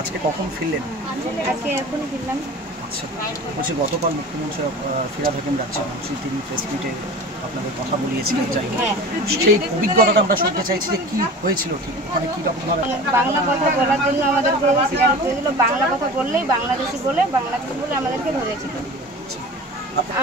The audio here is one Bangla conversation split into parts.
আজকে কখন ফিরলেন? আজকে এখন ফিরলাম। আচ্ছা, বলছি গতকাল মুখ্যমন্ত্রী ফিরাদ হাকিম রাজ্যে তিনি প্রেস মিটে আপনাদের কথা বলিয়েছিলেন, যাই সেই অভিজ্ঞতাটা আমরা শুনতে চাইছি যে কি হয়েছিল, ঠিক ওখানে কি রকমভাবে বাংলা কথা বলার জন্য আমাদেরকে বাংলা কথা বললেই বাংলাদেশি বলে আমাদেরকে ধরেছিল।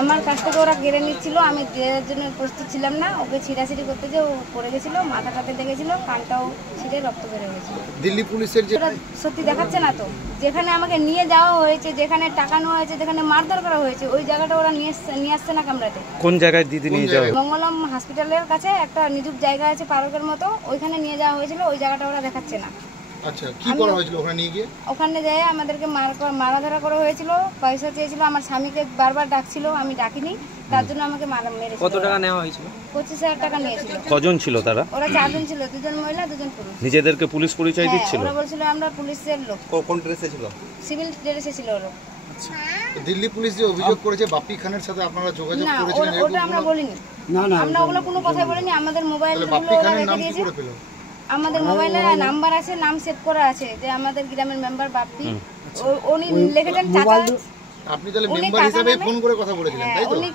আমার কাছ থেকে ওরা কেড়ে নিচ্ছিল, আমি দেওয়ার জন্য প্রস্তুত ছিলাম না। ওকে ছিঁড়াছিঁড়ি করতে যে ও পড়ে গেছিল, মাথাটাতে লেগেছিল, কানটাও ছিঁড়ে রক্ত বের হয়েছিল। দিল্লি পুলিশের যে সত্যি দেখাচ্ছে না তো, যেখানে আমাকে নিয়ে যাওয়া হয়েছে, যেখানে টাকা নেওয়া হয়েছে, যেখানে মারধর করা হয়েছে, ওই জায়গাটা ওরা নিয়ে আসছে না কামরাতে। কোন জায়গায় দিদি নিয়ে যাওয়া? মঙ্গলম হসপিটালের কাছে একটা নিযুক জায়গা আছে পার্কের মতো, ওইখানে নিয়ে যাওয়া হয়েছিল। ওই জায়গাটা ওরা দেখাচ্ছে না। আচ্ছা, কি করা হয়েছিল ওখানে নিয়ে গিয়ে? ওখানে যেয়ে আমাদেরকে মারাধরা করা হয়েছিল, পয়সা চেয়েছিল। আমার স্বামীকে বারবার ডাকছিল, আমি ডাকিনি, তার জন্য আমাকে মেরেছিল। কত টাকা নেওয়া হয়েছিল? 25,000 টাকা নিয়েছিল। কজন ছিল তারা? ওরা 4 জন ছিল, 2 জন মহিলা 2 জন পুরুষ। নিজেদেরকে পুলিশ পরিচয় দিচ্ছিল? ওরা বলছিল আমরা পুলিশের লোক। কোন ড্রেসে ছিল? সিভিল ড্রেসে ছিল ওরা। দিল্লি পুলিশ যে অভিযোগ করেছে বাপ্পি খানের সাথে আপনারা যোগাযোগ করেছিলেন, ওটা আমরা বলিনি। আমরা ওগুলো কোনো কথাই বলিনি। আমাদের মোবাইল বাপ্পি খানের নাম কি করে পেল? আমাদের মোবাইলে নাম্বার আছে, নাম সেভ করা আছে যে আমাদের গ্রামের মেম্বার বাপ্পি। উনি লিখেছেন চাচা। আপনি তাহলে মেম্বার হিসেবে ফোন করে কথা বলেছিলেন, তাই তো? উনি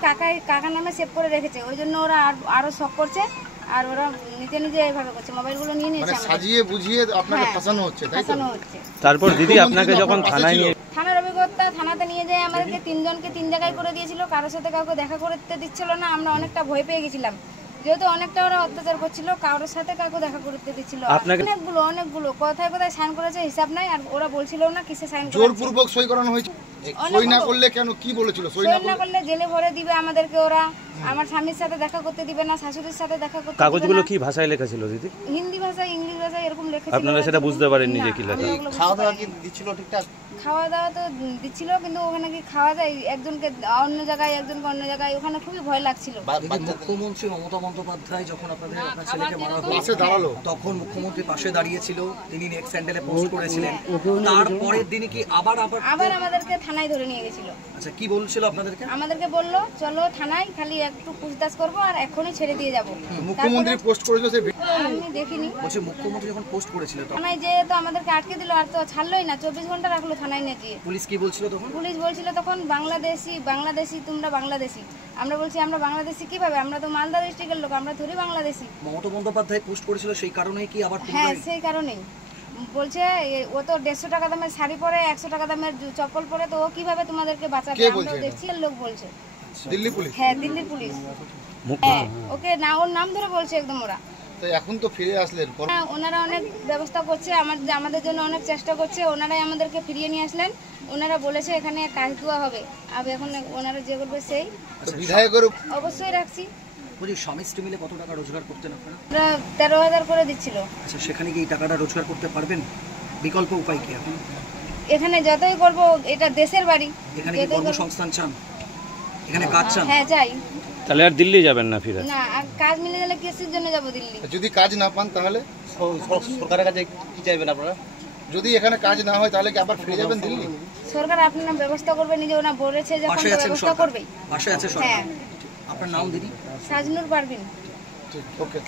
কাকা নামে সেভ করে রেখেছে, ওই জন্য ওরা আরো শক করছে। আর ওরা নিজে এভাবে করছে, মোবাইলগুলো নিয়ে নিয়েছে। মানে সাজিয়ে বুঝিয়ে আপনাকে ফাঁসানো হচ্ছে, তাই তো? তারপর দিদি আপনাকে যখন থানায় নিয়ে থানার অভিজ্ঞতা, থানাতে নিয়ে যায় আমাদেরকে 3 জনকে 3 জায়গায় করে দিয়েছিল। কারোর সাথে কাউকে দেখা করতে দিচ্ছিল না। আমরা অনেকটা ভয় পেয়ে গেছিলাম, যেহেতু অনেকটা ওরা অত্যাচার করছিল। কারোর সাথে কাউকে দেখা করতে দিচ্ছিল। অনেকগুলো কোথায় সাইন করেছে হিসাব নাই। আর ওরা বলছিল না কিসে সাইন করেছে। জোরপূর্বক সই করানো হয়েছে। সই না করলে কেন, কি বলেছিল? সই না করলে জেলে ভরে দিবে আমাদেরকে ওরা। আমার স্বামীর সাথে দেখা করতে দিবে না, শাশুড়ির সাথে দেখা করতে দিবে না। কাগজগুলো কি ভাষায় লেখা ছিল দিদি? হিন্দি ভাষায়, ইংলিশ ভাষায় এরকম লেখা ছিল। আপনারা সেটা বুঝতে পারেননি যে কি লেখা? খাওয়া দাওয়া কি দিচ্ছিল ঠিকঠাক? খাওয়া দাওয়া তো দিচ্ছিল, কিন্তু ওখানে কি খাওয়া যায়? একজনকে অন্য জায়গায়, একজনকে অন্য জায়গায়। ওখানে খুবই ভয় লাগছিল। মুখ্যমন্ত্রী মমতা বন্দ্যোপাধ্যায় যখন আপনার ছেলেকে মারা পাশে দাঁড়ালো, তখন মুখ্যমন্ত্রী পাশে দাঁড়িয়েছিল, তিনি নেক্সট স্যান্ডেলে পোস্ট করেছিলেন। তারপরের দিনে কি আবার আমাদেরকে থানায় ধরে নিয়ে গেছিল। আচ্ছা, কি বলছিল আপনাদেরকে? আমাদেরকে বললো চলো থানায়, খালি একটু পুছতাছ করবো আর এখনই ছেড়ে দিয়ে যাবো। মুখ্যমন্ত্রী পোস্ট করেছিল, আমি দেখিনি। বলছে মুখ্যমন্ত্রী যখন পোস্ট করেছিল থানায় যে তো আমাদেরকে আটকে দিল, আর তো ছাড়লোই না। 24 ঘন্টা রাখলো থানায় নিয়ে গিয়ে। পুলিশ কি বলছিল তখন? পুলিশ বলছিল তখন বাংলাদেশি, তোমরা বাংলাদেশি। আমরা বলছি আমরা বাংলাদেশি কিভাবে? আমরা তো মালদা ডিস্ট্রিক্টের লোক, আমরা থোড়ি বাংলাদেশি। মমতা বন্দ্যোপাধ্যায় পোস্ট করেছিল, সেই কারণেই কি আবার? হ্যাঁ, সেই কারণেই। বলছে ও তো 150 টাকা দামের শাড়ি পরে, 100 টাকা দামের চপ্পল পরে, তো ও কিভাবে তোমাদেরকে বাঁচাবে? আমরা দেখছি লোক বলছে। দিল্লি পুলিশ? হ্যাঁ, দিল্লি পুলিশ। হ্যাঁ, ওকে না, ওর নাম ধরে বলছে একদম ওরা। তো এখন তো ফিরে আসলেন, ওনারা অনেক ব্যবস্থা করছে, আমাদের জন্য অনেক চেষ্টা করছে। ওনারাই আমাদেরকে ফিরিয়ে নিয়ে আসলেন। ওনারা বলেছে এখানে কাজ দেওয়া হবে। আর এখন ওনারা যে করবে সেই। বিধায়কের অবশ্যই রাখছি। বলছি স্বামী স্ত্রী মিলে কত টাকা রোজগার করতেন আপনারা? 13,000 করে দিচ্ছিল। আচ্ছা, সেখানে কি এই টাকাটা রোজগার করতে পারবেন? বিকল্প উপায় কি এখন? এখানে যতই করব, এটা দেশের বাড়ি। এখানে কি কর্মসংস্থান চান? এখানে কাজ চান? হ্যাঁ, চাই। তাহলে আর দিল্লি যাবেন না ফিরে? না, আর কাজ মিলে গেলে কিসের জন্য যাব দিল্লি? যদি কাজ না পান তাহলে সরকারের কাছে কি চাইবেন আপনারা? যদি এখানে কাজ না হয় তাহলে কি আবার ফিরে যাবেন দিল্লি? সরকার আপনার ব্যবস্থা করবে, নিজে ওনা বলেছে যখন ব্যবস্থা করবেই। পাশে আছে সরকার। হ্যাঁ। আপনার নাম দিদি? সাজনুর পারভিন। ঠিক, ওকে।